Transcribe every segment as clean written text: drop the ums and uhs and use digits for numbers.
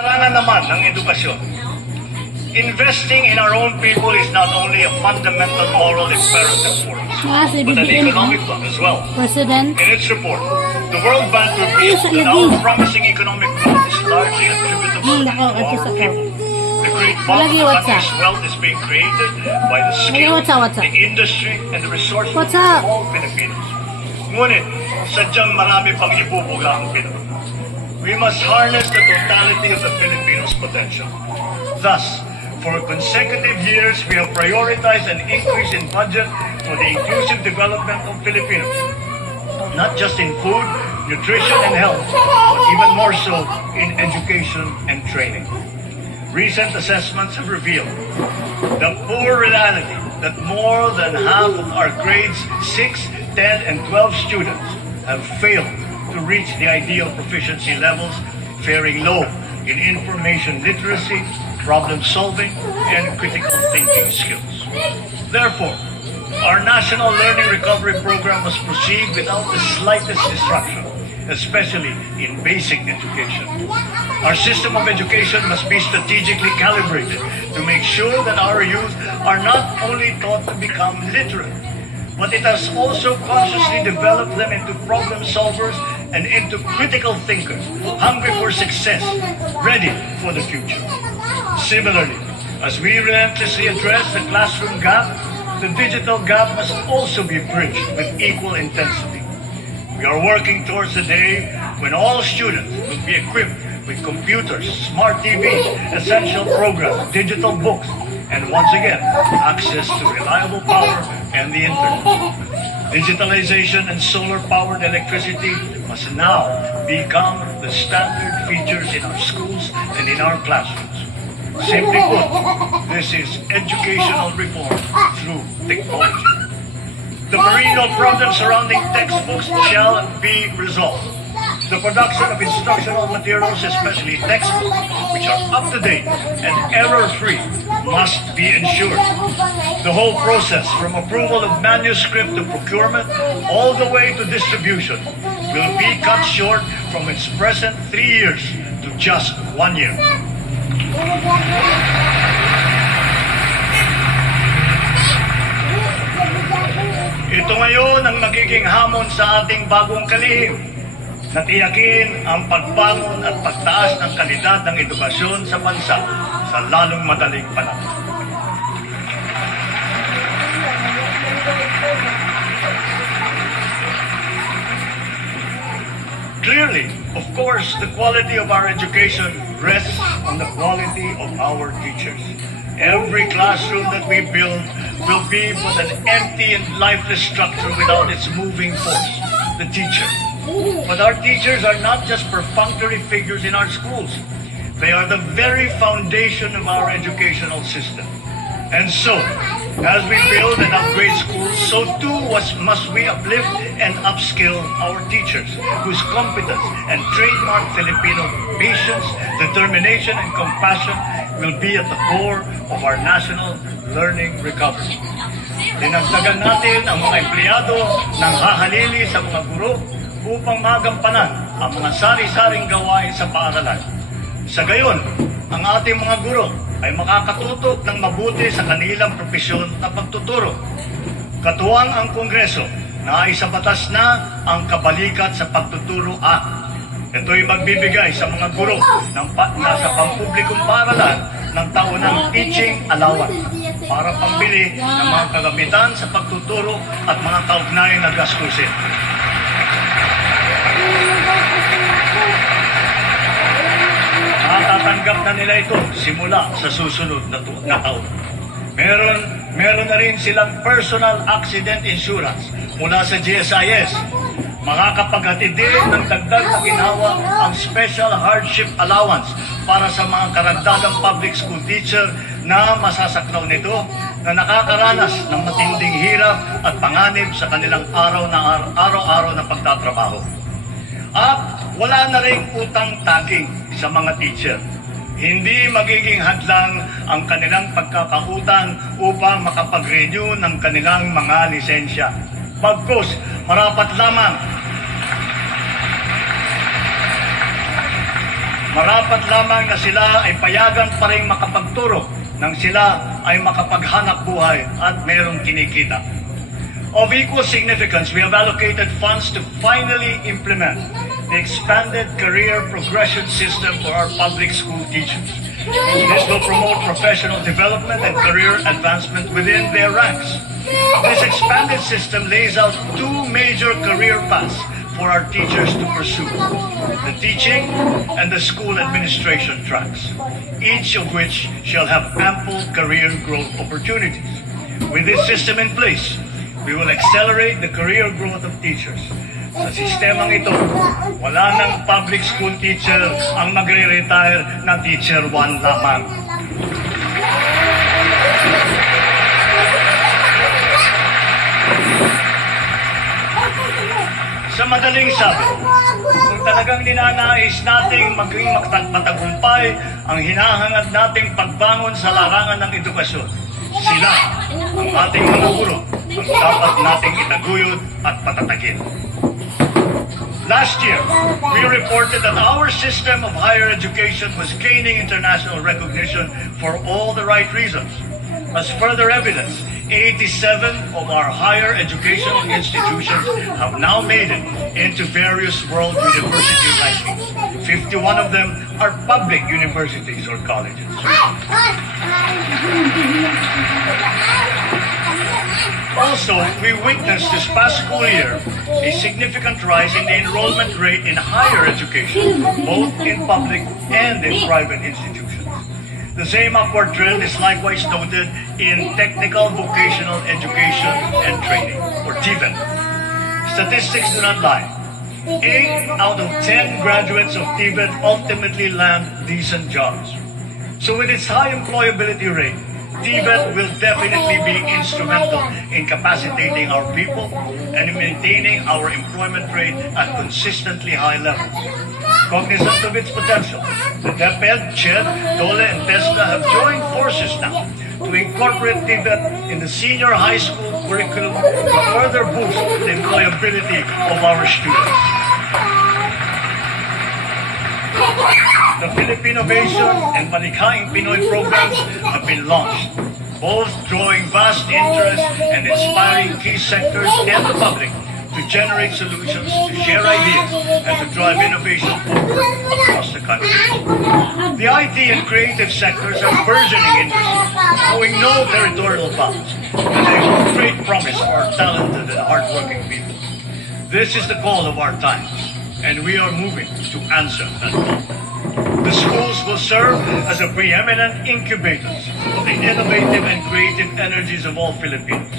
Larangan naman ng edukasyon. Investing in our own people is not only a fundamental moral imperative for us, but an economic one as well. President. In its report, the World Bank reveals that our promising economic growth is largely attributable to our people. The great bulk of the country's wealth is being created by the skill, the industry, and the resources of all Filipinos. Ngunit, sadyang marami pang ibubuga ang Pinoy. We must harness the totality of the Filipinos' potential. Thus, for consecutive years, we have prioritized an increase in budget for the inclusive development of Filipinos, not just in food, nutrition, and health, but even more so in education and training. Recent assessments have revealed the poor reality that more than half of our grades 6, 10, and 12 students have failed to reach the ideal proficiency levels, faring low in information literacy, problem solving, and critical thinking skills. Therefore, our National Learning Recovery Program must proceed without the slightest disruption, especially in basic education. Our system of education must be strategically calibrated to make sure that our youth are not only taught to become literate, but it has also consciously developed them into problem solvers and into critical thinkers, hungry for success, ready for the future. Similarly, as we relentlessly address the classroom gap, the digital gap must also be bridged with equal intensity. We are working towards the day when all students will be equipped with computers, smart TVs, essential programs, digital books, and once again, access to reliable power and the internet. Digitalization and solar-powered electricity must now become the standard features in our schools and in our classrooms. Simply put, this is educational reform through technology. The perennial problems surrounding textbooks shall be resolved. The production of instructional materials, especially textbooks, which are up-to-date and error-free, must be ensured. The whole process, from approval of manuscript to procurement, all the way to distribution, will be cut short from its present 3 years to just 1 year. Ito ngayon ang magiging hamon sa ating bagong kalihim na tiyakin ang pagbangon at pagtaas ng kalidad ng edukasyon sa bansa sa lalong madaling panahon. Clearly, of course, the quality of our education rests on the quality of our teachers. Every classroom that we build will be but an empty and lifeless structure without its moving force, the teacher. But our teachers are not just perfunctory figures in our schools. They are the very foundation of our educational system. And so, as we build and upgrade schools, so too must we uplift and upskill our teachers, whose competence and trademark Filipino patience, determination, and compassion will be at the core of our national learning recovery. Dinagdagan natin ang mga empleyado ng hahalili sa mga guro upang magampanan ang mga sari-saring gawain sa paaralan. Sa gayon, ang ating mga guro ay makakatutok ng mabuti sa kanilang propesyon na pagtuturo. Katuwang ang Kongreso na isabatas na ang Kabalikat sa Pagtuturo Act. Ito'y magbibigay sa mga guro ng nasa pampublikong paaralan ng taunang teaching allowance para pambili ng mga kagamitan sa pagtuturo at mga kaugnay na gastusin. Matatanggap na nila ito simula sa susunod na taon. Meron na rin silang personal accident insurance mula sa GSIS. Makakapaghatid din ng dagdag na ginawa ang special hardship allowance para sa mga karagdagang public school teacher na masasaklaw nito na nakakaranas ng matinding hirap at panganib sa kanilang araw-araw na pagtatrabaho. At wala na ring utang-taging sa mga teacher. Hindi magiging hadlang ang kanilang pagkakautang upang makapag-renew ng kanilang mga lisensya. Bagkus, marapat Marapat lamang na sila ay payagan pa rin makapagturo nang sila ay makapaghanap buhay at mayroong kinikita. Of equal significance, we have allocated funds to finally implement the expanded career progression system for our public school teachers. This will promote professional development and career advancement within their ranks. This expanded system lays out two major career paths for our teachers to pursue: the teaching and the school administration tracks, each of which shall have ample career growth opportunities. With this system in place, we will accelerate the career growth of teachers. Sa sistemang ito, wala nang public school teacher ang magre-retire na teacher 1 lamang. Sa madaling sabi, kung talagang ninanais nating maging matagumpay ang hinahangad nating pagbangon sa larangan ng edukasyon, sila, ang ating mga guro, ang dapat nating itaguyod at patatagin. Last year, we reported that our system of higher education was gaining international recognition for all the right reasons. As further evidence, 87 of our higher educational institutions have now made it into various world university rankings. 51 of them are public universities or colleges. Also, we witnessed this past school year a significant rise in the enrollment rate in higher education, both in public and in private institutions. The same upward trend is likewise noted in technical vocational education and training, or TVET. Statistics do not lie. 8 out of 10 graduates of TVET ultimately land decent jobs. So with its high employability rate, TVET will definitely be instrumental in capacitating our people and in maintaining our employment rate at consistently high levels. Cognizant of its potential, the DepEd, CHED, DOLE, and TESDA have joined forces now to incorporate TVET in the senior high school curriculum to further boost the employability of our students. The Philippinnovation and Malikhaing Pinoy programs have been launched, both drawing vast interest and inspiring key sectors and the public to generate solutions, to share ideas, and to drive innovation forward across the country. The IT and creative sectors are burgeoning industries, knowing no territorial bounds, and they hold great promise for our talented and hardworking people. This is the call of our times, and we are moving to answer that call. The schools will serve as a preeminent incubators of the innovative and creative energies of all Filipinos.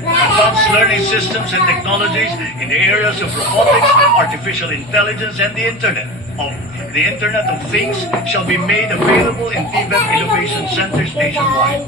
Advanced learning systems and technologies in the areas of robotics, artificial intelligence, and the Internet of Things shall be made available in TVET Innovation Centers nationwide.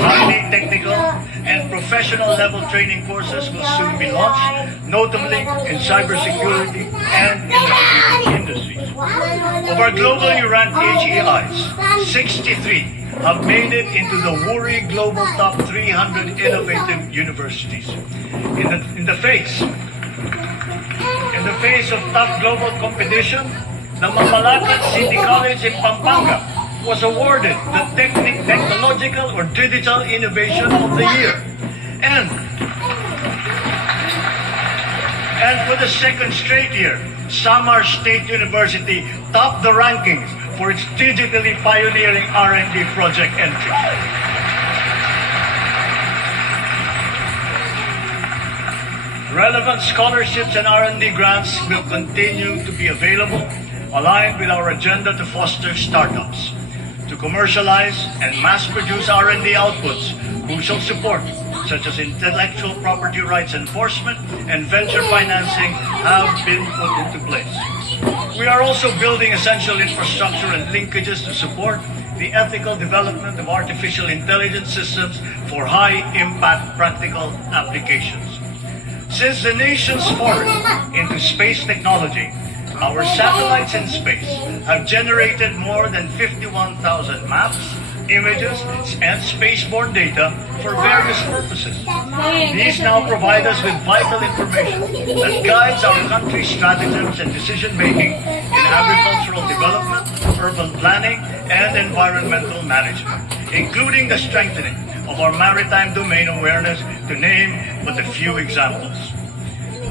Highly technical and professional level training courses will soon be launched, notably in cybersecurity and in the creative industries. Of our globally ranked HEIs, 63 have made it into the WURI Global Top 300 Innovative Universities. In the face of tough global competition, the Mapalacan City College in Pampanga was awarded the Technological or Digital Innovation of the Year. And for the second straight year, Samar State University topped the rankings for its digitally pioneering R&D project entry. Relevant scholarships and R&D grants will continue to be available, aligned with our agenda to foster startups. To commercialize and mass-produce R&D outputs, crucial support, such as intellectual property rights enforcement and venture financing, have been put into place. We are also building essential infrastructure and linkages to support the ethical development of artificial intelligence systems for high-impact practical applications. Since the nation's foray into space technology, our satellites in space have generated more than 51,000 maps, images, and spaceborne data for various purposes. These now provide us with vital information that guides our country's stratagems and decision-making in agricultural development, urban planning, and environmental management, including the strengthening of our maritime domain awareness, to name but a few examples.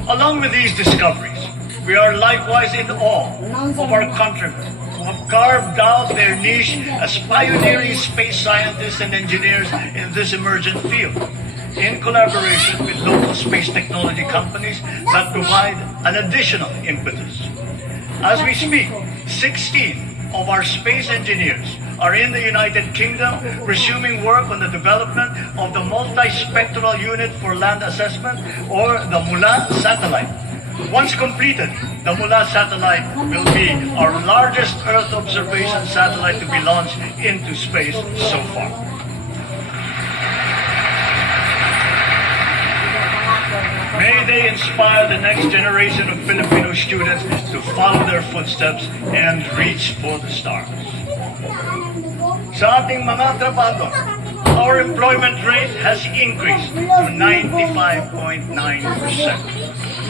Along with these discoveries, we are likewise in awe of our countrymen who have carved out their niche as pioneering space scientists and engineers in this emergent field, in collaboration with local space technology companies that provide an additional impetus. As we speak, 16 of our space engineers are in the United Kingdom resuming work on the development of the multispectral unit for land assessment, or the MULA satellite. Once completed, the MULA satellite will be our largest Earth observation satellite to be launched into space so far. May they inspire the next generation of Filipino students to follow their footsteps and reach for the stars. Sa ating mga trabahador, our employment rate has increased to 95.9%.